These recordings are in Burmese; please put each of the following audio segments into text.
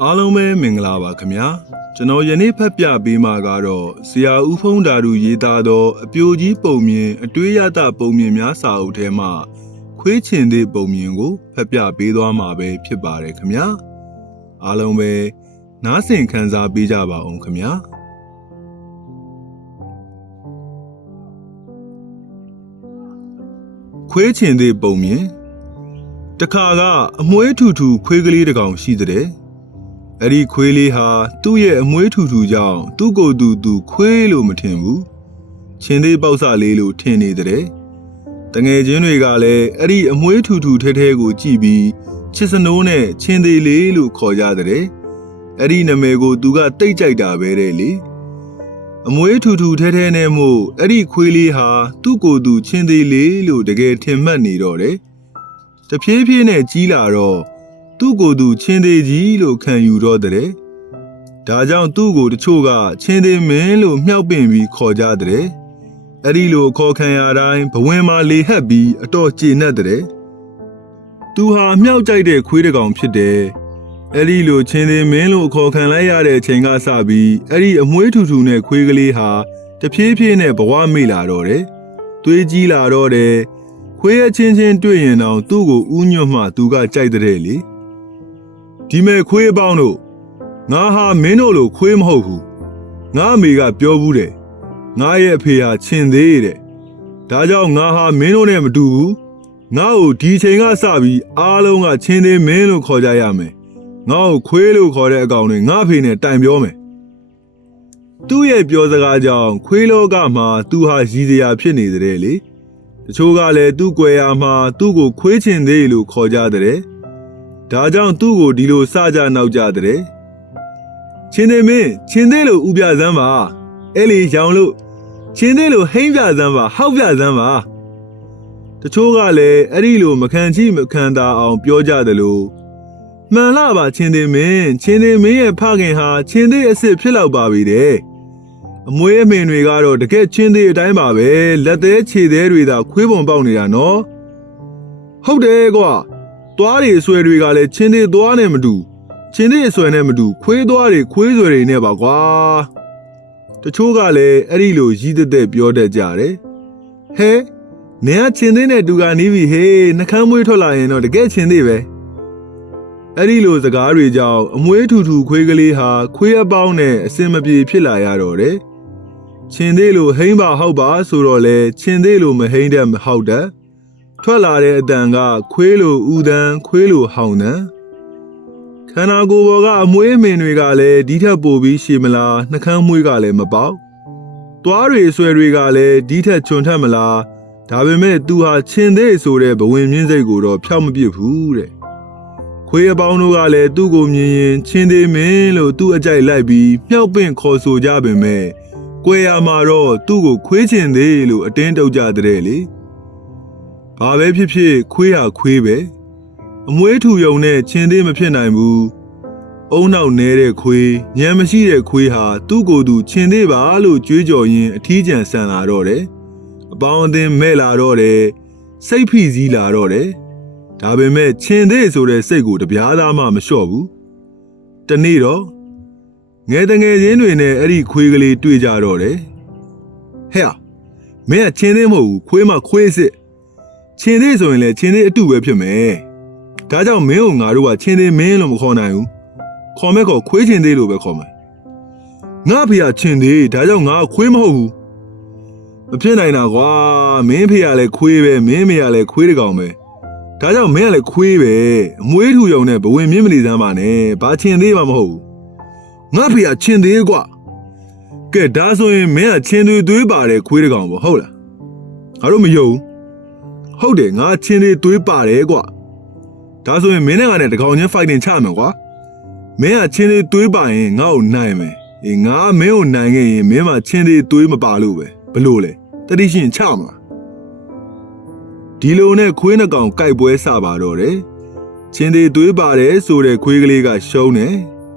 အားလုံးပဲမင်္ဂလာပါခင်ဗျာကျွန်တော်ယနေ့ဖတ်ပြပေးမှာကတော့ဆရာဦးဖုံးဓာတုရေးသားသောအပြိုကြီးပုံမြင်အတွေးရတပုံမြင်များစာအုပ်ထဲမှာခွေးချင်သည့်ပုံမြင်ကိုဖတ်ပြပေးသွားမှာပဲဖြစ်ပါတယ်ခင်ဗျာအားလုံးပဲနားဆင်ခံစားပေးကြပါအောင်ခင်ဗျာခွေးချင်သည့်ပုံမြင်တခါကအမွှေးထူထူခွေးကလေးတစ်ကောင်ရှိတဲ့အဲ့ဒီခွေးလေးဟာသူ့ရဲ့အမွှေးထူထူကြောင့်သူ့ကိုယ်သူခွေးလို့မထင်ဘူးချင်းသေးပေါက်စလေးလို့ထင်နေတဲ့တငယ်ချင်းတွေကလည်းအဲ့ဒီအမွှေးထူထူထဲကိုကြည့်ပြီးချစ်စနိုးနဲ့ချင်းသေးလေးလို့ခေါ်ကြတဲ့အဲ့ဒီနာမည်ကိုသူကတိတ်ကြိုက်တာပဲတဲ့လေအမွှေးထူထူထဲနဲ့မို့အဲ့ဒီခွေးလေးဟာသူ့ကိုယ်သူချင်းသေးလေးလို့တကယ်ထင်မှတ်နေတော့တယ်တဖြည်းဖြည်းနဲ့ကြီးလာတော့သူ့ကိုယ်သူချင်းသေးကြီးလို့ခံယူတော့တဲ့ဒါကြောင့်သူ့ကိုတချို့ကချင်းသေးမင်းလို့မြှောက်ပင့်ပြီးခေါ်ကြတဲ့အဲ့ဒီလိုခေါ်ခံရတိုင်းဘဝင်မှာလေဟပ်ပြီးအတော်ကျေနပ်တဲ့သူဟာမြှောက်ကြိုက်တဲ့ခွေးတစ်ကောင်ဖြစ်တယ်အဲ့ဒီလိုချင်းသေးမင်းလို့ခေါ်ခံလိုက်ရတဲ့အချိန်ကစပြီးအဲ့ဒီအမွှေးထူထူနဲ့ခွေးကလေးဟာတဖြည်းဖြည်းနဲ့ဘဝမေ့လာတော့တယ်သွေးကြီးလာတော့တယ်ခွေးအချင်းချင်းတွေ့ရင်တော့သူ့ကိုဥညွတ်မှသူကကြိုက်တဲ့လေဒီမဲ့ခွေးအပေါင်းတို့ငါဟာမင်းတို့လိုခွေးမဟုတ်ဘူးငါအမေကပြောဘူးတယ်ငါရဲ့အဖေဟာချင်သေးတဲ့ဒါကြောင့်ငါဟာမင်းတို့နဲ့မတူဘူးငါ့ကိုဒီချိန်ကစပြီးအားလုံးကချင်သေးမင်းလို့ခေါ်ကြရမယ်ငါ့ကိုခွေးလို့ခေါ်တဲ့အကောင်တွေငါအဖေနဲ့တိုင်ပြောမယ်သူ့ရဲ့ပြောစကားကြောင့်ခွေးလောကမှာသူဟာရည်စရာဖြစ်နေတဲ့လေတချို့ကလည်းသူ့ကွယ်ရာမှာသူ့ကိုခွေးချင်သေးလို့ခေါ်ကြတဲ့ဒါကြောင့်သူ့ကိုဒီလိုစကြနောက်ကြတဲ့ချင်းသေးမင်းချင်းသေးလို့ဥပြစမ်းပါအဲ့လေရောင်လို့ချင်းသေးလို့ဟိမ့်ပြစမ်းပါဟောက်ပြစမ်းပါတချို့ကလည်းအဲ့ဒီလိုမခံချိမခံသာအောင်ပြောကြတယ်လို့မှန်လားပါချင်းသေးမင်းရဲ့ဖခင်ဟာချင်းသေးအစ်စ်ဖြစ်လောက်ပါပြီတဲ့အမွေးအမင်တွေကတော့တကယ်ချင်းသေးအတိုင်းပါပဲလက်သေးခြေသေးတွေသာခွေးပုံပေါက်နေတာနော်ဟုတ်တယ်ကွာသွားတွေအဆွဲတွေကလည်းချင်းသေးသွားနဲ့မတူချင်းသေးအဆွဲနဲ့မတူခွေးသွားတွေခွေးဆွဲတွေနဲ့ပါကွာတချို့ကလည်းအဲ့ဒီလိုရည်သက်ပြောတတ်ကြတယ်ဟဲနင်ကချင်းသေးနဲ့တူကနီးပြီဟေးနှကမ်းမွေးထွက်လာရင်တော့တကယ်ချင်းသေးပဲအဲ့ဒီလိုစကားတွေကြောင့်အမွေးထူထူခွေးကလေးဟာခွေးအပေါင်းနဲ့အစင်မပြေဖြစ်လာရတော့တယ်ချင်းသေးလိုဟိမ့်ပါဟောက်ပါဆိုတော့လေချင်းသေးလိုမဟိမ့်တဲ့မဟောက်တဲ့ထွက်လာတဲ့အတန်ကခွေးလိုဥဒန်းခွေးလိုဟောင်းတန်းခန္ဓာကိုယ်ပေါ်ကအမွေးအမင်တွေကလည်းဒီထက်ပိုပြီးရှည်မလားနှကမ်းမွေးကလည်းမပေါက်သွားတွေဆွဲတွေကလည်းဒီထက်ချွန်ထက်မလားဒါပေမဲ့သူဟာချင်းသေးဆိုတဲ့ဘဝင်မြင့်စိတ်ကိုတော့ဖျောက်မပစ်ဘူးတဲ့ခွေးအပေါင်းတို့ကလည်းသူ့ကိုမြင်ရင်ချင်းသေးမင်းလို့သူ့အကြိုက်လိုက်ပြီးမြှောက်ပင့်ခေါ်ဆိုကြပေမဲ့ကွယ်ရမှာတော့သူ့ကိုခွေးချင်သေးလို့အတင်းတုပ်ကြတဲ့လေဘာပဲဖြစ်ဖြစ်ခွေးဟာခွေးပဲအမွေးထူယုံနဲ့ချင်းသေးမဖြစ်နိုင်ဘူးအုံနောက်နေတဲ့ခွေးညံမရှိတဲ့ခွေးဟာသူ့ကိုယ်သူချင်းသေးပါလို့ကြွေးကြော်ရင်းအထီးကျန်ဆန်လာတော့တယ်အပေါင်းအသင်းမဲ့လာတော့တယ်စိတ်ဖိစီးလာတော့တယ်ဒါပေမဲ့ချင်းသေးဆိုတဲ့စိတ်ကိုတပြားသားမှမလျှော့ဘူးတနေ့တော့ငယ်တငယ်ချင်းတွေနဲ့အဲ့ဒီခွေးကလေးတွေ့ကြတော့တယ်ဟဲ့မင်းကချင်းသေးမဟုတ်ဘူးခွေးမခွေးစစ်ချင်းသေးဆိုရင်လည်းချင်းသေးအတူပဲဖြစ်မယ်ဒါကြောင့်မင်းကိုငါတို့ကချင်းသေးမင်းလို့မခေါ်နိုင်ဘူးခေါ်မဲ့ခေါ်ခွေးချင်းသေးလို့ပဲခေါ်မယ်ငါဖေကချင်းသေးဒါကြောင့်ငါခွေးမဟုတ်ဘူးမဖြစ်နိုင်တာကွာမင်းဖေကလည်းခွေးပဲမင်းမေကလည်းခွေးတကောင်ပဲဒါကြောင့်မင်းကလည်းခွေးပဲအမွေးထူယုံနဲ့ဘဝင်မြင့်မနေစမ်းပါနဲ့ဘာချင်းသေးမှမဟုတ်ဘူးငါဖေကချင်းသေးကွာကဲဒါဆိုရင်မင်းကချင်းသေးသွေးပါတယ်ခွေးတကောင်ပေါ့ဟုတ်လားငါတို့မယုံဟုတ်တယ်ငါချင်းသေးသွေးပါတယ်ကွာဒါဆိုရင်မင်းနဲ့ငါနဲ့တကောင်ချင်း fighting ချမယ်ကွာမင်းကချင်းသေးသွေးပါရင်ငါ့ကိုနိုင်မယ်အေးငါမင်းကိုနိုင်ခဲ့ရင်မင်းမှချင်းသေးသွေးမပါလို့ပဲဘလို့လဲတတိရှင်ချမလားဒီလိုနဲ့ခွေးနှကောင်ကြိုက်ပွဲစပါတော့တယ်ချင်းသေးသွေးပါတယ်ဆိုတဲ့ခွေးကလေးကရှုံးတယ်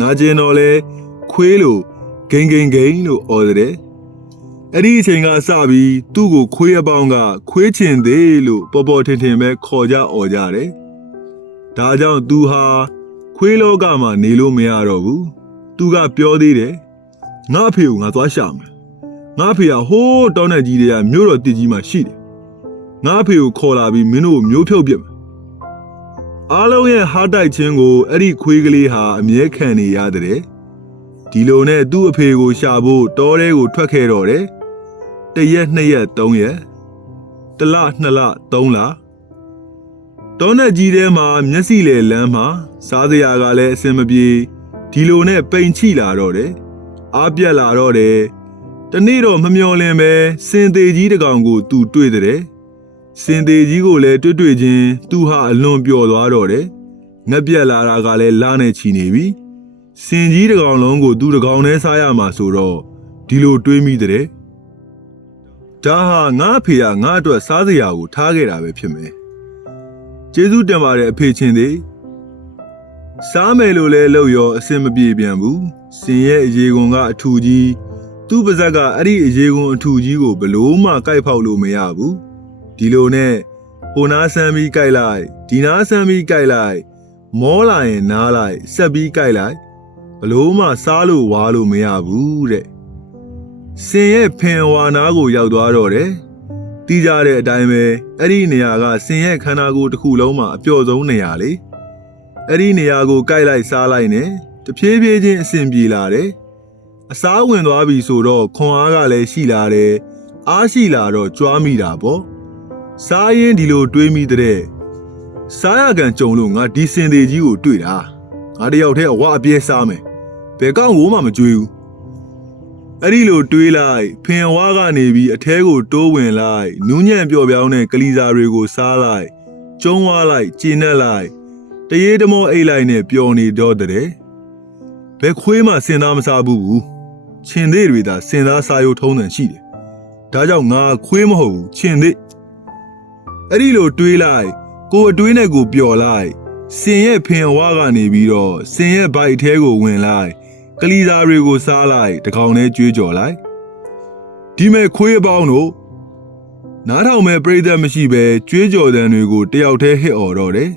နာကျင်တော့လဲခွေးလိုဂိန်လို့អော်တယ်အဲ့ဒီအချိန်ကစပြီးသူ့ကိုခွေးအပေါင်းကခွေးချင်သေးလို့ပေါ်ပေါ်ထင်ထင်ပဲခေါ်ကြអော်ကြတယ်ဒါကြောင့်သူဟာ ခွေးလောကမှာနေလို့မရတော့ဘူးသူကပြောသေးတယ်ငါအဖေကိုငါသွားရှာမယ်ငါအဖေကဟိုးတောင်းတဲ့ကြီးတွေကမြို့တော်တစ်ကြီးမှာရှိတယ်ငါအဖေကိုခေါ်လာပြီးမင်းတို့ကိုမျိုးဖြုတ်ပြစ်မယ်အားလုံးရဲ့ဟားတိုက်ခြင်းကိုအဲ့ဒီခွေးကလေးဟာအမြဲခံနေရတဲ့ဒီလိုနဲ့သူ့အဖေကိုရှာဖို့တောထဲကိုထွက်ခဲ့တော့တယ်တစ်ရက်နှစ်ရက်သုံးရက်တစ်လနှစ်လသုံးလတောနဲ့ကြီးထဲမှာမျက်စိလေလမ်းမှာစားစရာကလည်းအဆင်မပြေဒီလိုနဲ့ပိန်ချိလာတော့တယ်အားပြက်လာတော့တယ်တနေ့တော့မမျော်လင့်ပဲစင်သေးကြီးတစ်ကောင်ကိုသူတွေ့တဲ့စင်သေးကြီးကိုလည်းတွေ့ချင်းသူဟာအလွန်ပျော်သွားတော့တယ်ငက်ပြက်လာတာကလည်းလာနဲ့ချီနေပြီစင်ကြီးတစ်ကောင်လုံးကိုသူတစ်ကောင်နဲ့စားရမှာဆိုတော့ဒီလိုတွေးမိတဲ့ဒါဟာငါအဖေကငါအတွက်စားစရာကိုထားခဲ့တာပဲဖြစ်မယ်ကျေးဇူးတင်ပါတယ်အဖေချင်းသေးစားမယ်လို့လဲလို့ရောအဆင်မပြေပြန်ဘူးစင်ရဲ့အရေကွန်ကအထူကြီးသူ့ပါဇက်ကအဲ့ဒီအရေကွန်အထူကြီးကိုဘလို့မှကိုက်ဖောက်လို့မရဘူးဒီလိုနဲ့ဟိုနားဆမ်းပြီးကိုက်လိုက်ဒီနားဆမ်းပြီးကိုက်လိုက်မောလာရင်နားလိုက်ဆက်ပြီးကိုက်လိုက်ဘလို့မှစားလို့ဝါလို့မရဘူးတဲ့စင်ရဲ့ဖင်ဝါနာကိုရောက်သွားတော့တယ်တီးကြတဲ့အတိုင်းပဲအဲ့ဒီနေရာကစင်ရဲ့ခန္ဓာကိုယ်တစ်ခုလုံးမှာအပျော်ဆုံးနေရာလေအဲ့ဒီနေရာကိုကိုက်လိုက်စားလိုက်နဲ့တဖြည်းဖြည်းချင်းအဆင်ပြေလာတယ်အစားဝင်သွားပြီဆိုတော့ခွန်အားကလည်းရှိလာတယ်အားရှိလာတော့ကြွားမိတာပေါ့စားရင်ဒီလိုတွေးမိတဲ့စားရကန်ကြုံလို့ငါဒီစင်သေးကြီးကိုတွေ့တာငါတယောက်တည်းအဝအပြဲစားမယ်ဘယ်ကောင်းကိုမှမကြွေးဘူးအဲ့ဒီလိုတွေးလိုက်ဖင်ဝါးကနေပြီးအထဲကိုတိုးဝင်လိုက်နူးညံ့ပျော်ပြောင်းတဲ့ကလီစာတွေကိုစားလိုက်ကျုံးဝါလိုက်ကျင်းနဲ့လိုက်တရေတမောအိတ်လိုက်နဲ့ပျော်နေတော့တဲ့ဘယ်ခွေးမှစင်သားမစားဘူးခြင်သေးတွေသာစင်သားစားရုံထုံးတယ်ရှိတယ်ဒါကြောင့်ငါခွေးမဟုတ်ဘူးခြင်သေးအဲ့ဒီလိုတွေးလိုက်ကိုအတွေးနဲ့ကိုပျော်လိုက်စင်ရဲ့ဖင်ဝါးကနေပြီးတော့စင်ရဲ့ဘိုက်ထဲကိုဝင်လိုက်ကလီစာတွေကိုစားလိုက်တကောင်နဲ့ကြွေးကြော်လိုက်ဒီမဲ့ခွေးပေါင်းတို့နားထောင်မဲ့ပြိတ္တမရှိပဲကြွေးကြော်တဲ့တွေကိုတယောက်တည်းဟစ်အော်တော့တယ်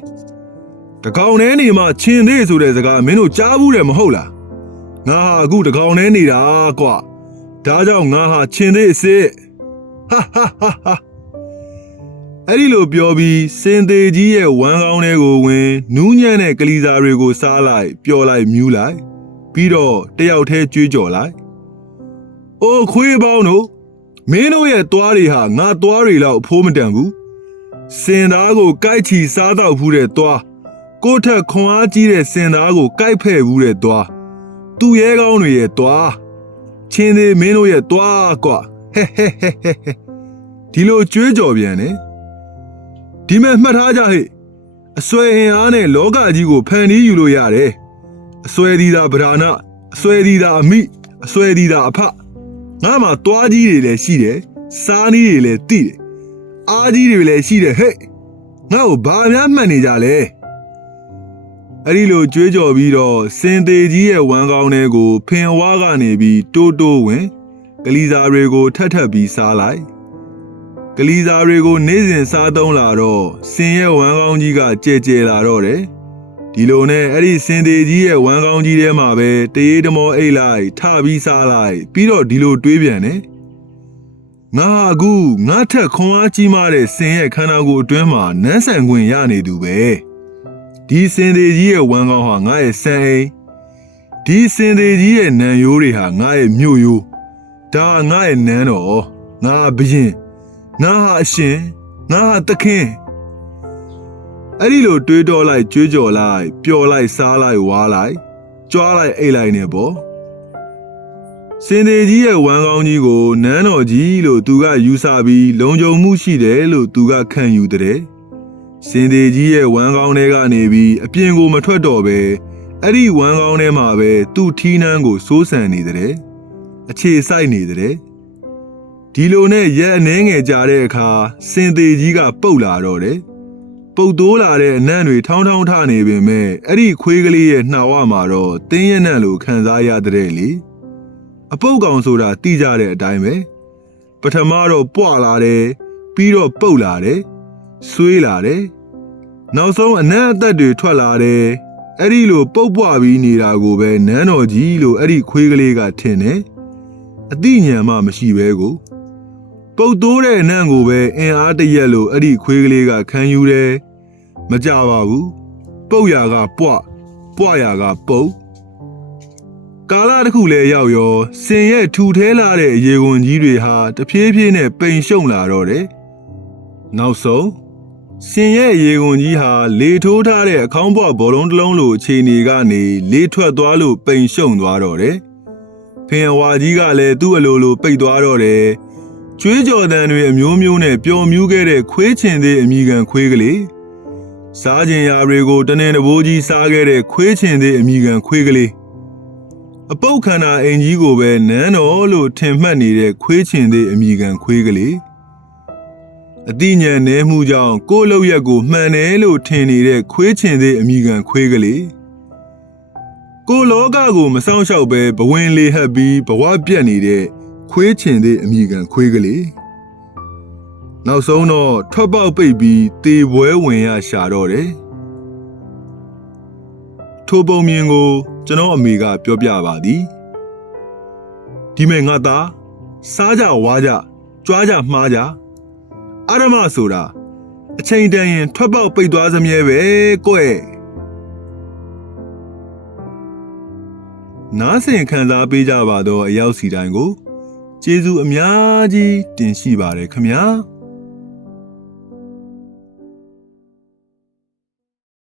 တကောင်နဲ့နေမှခြင်သေးဆိုတဲ့စကားမင်းတို့ကြားဘူးတယ်မဟုတ်လားငါဟာအခုတကောင်နဲ့နေတာကွာဒါကြောင့်ငါဟာခြင်သေးအစ်စ်ဟာဟာဟာဟာအဲ့ဒီလိုပြောပြီးစင်သေးကြီးရဲ့ဝမ်းကောင်းတွေကိုဝင်နူးညံ့တဲ့ကလီစာတွေကိုစားလိုက်ပျော်လိုက်မြူးလိုက်ပြီးတော့တယောက်တည်းကြွေးကြော်လိုက်အိုးခွေးပေါင်းတို့မင်းတို့ရဲ့သွားတွေဟာငါသွားတွေလောက်အဖိုးမတန်ဘူးစင်သားကိုကိုက်ချီစားတော့ဘူးတဲ့သွားကိုထက်ခွန်အားကြီးတဲ့စင်သားကိုကိုက်ဖဲ့ဘူးတဲ့သွားသူ့ရဲကောင်းတွေရဲ့သွားချင်းသေးမင်းတို့ရဲ့သွားကွာဟဲဟဲဟဲဟဲဒီလိုကြွေးကြော်ပြန်တယ်ဒီမဲ့မှတ်ထားကြဟဲ့အစွဲအင်အားနဲ့လောကကြီးကိုဖန်တီးယူလို့ရတယ်အစွဲသီးသာဗราဏအစွဲသီးသာအမိအစွဲသီးသာအဖငါမှသွားကြီးတွေလည်းရှိတယ်စားနည်းတွေလည်းတိတယ်အားကြီးတွေလည်းရှိတယ်ဟဲ့ငါ့ကိုဘာများမှတ်နေကြလဲအဲ့ဒီလိုကြွေးကြော်ပြီးတော့စင်သေးကြီးရဲ့ဝမ်းကောင်းတွေကိုဖင်ဝါးကနေပြီးတိုးတိုးဝင်ကလီစာတွေကိုထပ်ထပ်ပြီးစားလိုက်ကလီစာတွေကိုနေ့စဉ်စားသုံးလာတော့စင်ရဲ့ဝမ်းကောင်းကြီးကကြဲကြဲလာတော့တယ်ဒီလိုနဲ့အဲ့ဒီစင်သေးကြီးရဲ့ဝမ်းကောင်းကြီးထဲမှာပဲတရေတမောအိတ်လိုက်ထပြီးစားလိုက်ပြီးတော့ဒီလိုတွေးပြန်တယ်ငါအခုငါထက်ခွန်အားကြီးမားတဲ့စင်ရဲ့ခန္ဓာကိုယ်အတွင်းမှာနန်းဆန်ခွင့်ရနေသူပဲဒီစင်သေးကြီးရဲ့ဝမ်းကောင်းဟာငါရဲ့ဆန်အိမ်ဒီစင်သေးကြီးရဲ့နံရိုးတွေဟာငါရဲ့မြို့ရိုးဒါငါရဲ့နန်းတော်ငါဘရင်ငါဟာအရှင်ငါဟာသခင်အဲ့ဒီလိုတွေးတောလိုက်ကြွေးကြော်လိုက်ပျော်လိုက်စားလိုက်ဝါလိုက်ကြွားလိုက်အိတ်လိုက်နေပေါ့စင်သေးကြီးရဲ့ဝမ်းကောင်းကြီးကိုနန်းတော်ကြီးလို့သူကယူဆပြီးလုံခြုံမှုရှိတယ်လို့သူကခံယူတဲ့စင်သေးကြီးရဲ့ဝမ်းကောင်းထဲကနေပြီးအပြင်ကိုမထွက်တော့ပဲအဲ့ဒီဝမ်းကောင်းထဲမှာပဲသူ့ထီးနှန်းကိုစိုးစံနေတဲ့အခြေစိုက်နေတဲ့ဒီလိုနဲ့ရက်အနှဲငယ်ကြာတဲ့အခါစင်သေးကြီးကပုတ်လာတော့တယ်ပုတ်တိုးလာတဲ့အနံ့တွေထောင်းထောင်းထနေပေမဲ့အဲ့ဒီခွေးကလေးရဲ့နှာဝမှာတော့တင်းရနံ့လိုခံစားရတဲ့လေအပုတ်ကောင်ဆိုတာတိကြတဲ့အတိုင်းပဲပထမတော့ပွာလာတယ်ပြီးတော့ပုတ်လာတယ်ဆွေးလာတယ်နောက်ဆုံးအနံ့အသက်တွေထွက်လာတယ် အဲ့ဒီလိုပုတ်ပွားပြီးနေတာကိုပဲနန်းတော်ကြီးလို့အဲ့ဒီခွေးကလေးကထင်တယ်အတိညာမှမရှိပဲကိုပုတ်တိုးတဲ့နန်းကိုပဲအင်အားတရက်လို့အဲ့ဒီခွေးကလေးကခံယူတယ်မကြပါဘူးပုတ်ရာကပွားရာကပုတ်ကာလတစ်ခုလဲရောက်ရောစင်ရဲ့ထူထဲလာတဲ့ရေခွန်ကြီးတွေဟာတဖြည်းဖြည်းနဲ့ပိန်ရှုံလာတော့တယ်နောက်ဆုံးစင်ရဲ့ရေခွန်ကြီးဟာလေထိုးထားတဲ့အခေါင်းပွားဘောလုံးတစ်လုံးလိုအခြေအနေကနေလေထွက်သွားလို့ပိန်ရှုံသွားတော့တယ်ဖင်ဝါကြီးကလည်းသူ့အလိုလိုပိတ်သွားတော့တယ်ကျွေးကြော်တန်တွေအမျိုးမျိုးနဲ့ပျော်မြူးခဲ့တဲ့ခွေးချင်သေးအမိခံခွေးကလေးစားကျင်ရာတွေကိုတနင်္တဘိုးကြီးစားခဲ့တဲ့ခွေးချင်သေးအမိခံခွေးကလေးအပုတ်ခန္ဓာအိမ်ကြီးကိုပဲနန်းတော်လို့ထင်မှတ်နေတဲ့ခွေးချင်သေးအမိခံခွေးကလေးအတိညာဉ်နဲမှုကြောင့်ကိုယ့်လောက်ရက်ကိုမှန်တယ်လို့ထင်နေတဲ့ခွေးချင်သေးအမိခံခွေးကလေးကိုလောကကိုမဆောင်ရှောက်ပဲဘဝင်လေဟပ်ပြီးဘဝပြတ်နေတဲ့ခွေးချင်သေးအမိခံခွေးကလေးနောက်ဆုံးတော့ထွက်ပေါက်ပိတ်ပြီးတေပွဲဝင်ရရှာတော့တယ်ထိုပုံမြင်ကိုကျွန်တော်အမေကပြောပြပါသည်ဒီမဲ့ငါသားစားကြဝါကြကြွားကြမှားကြအရမဆိုတာအချိန်တန်ရင်ထွက်ပေါက်ပိတ်သွားစမြဲပဲကွနားဆင်ခံစားပေးကြပါတော့အရောက်စီတိုင်းကိုကျေးဇူးအများကြီးတင်ရှိပါတယ်ခမညာ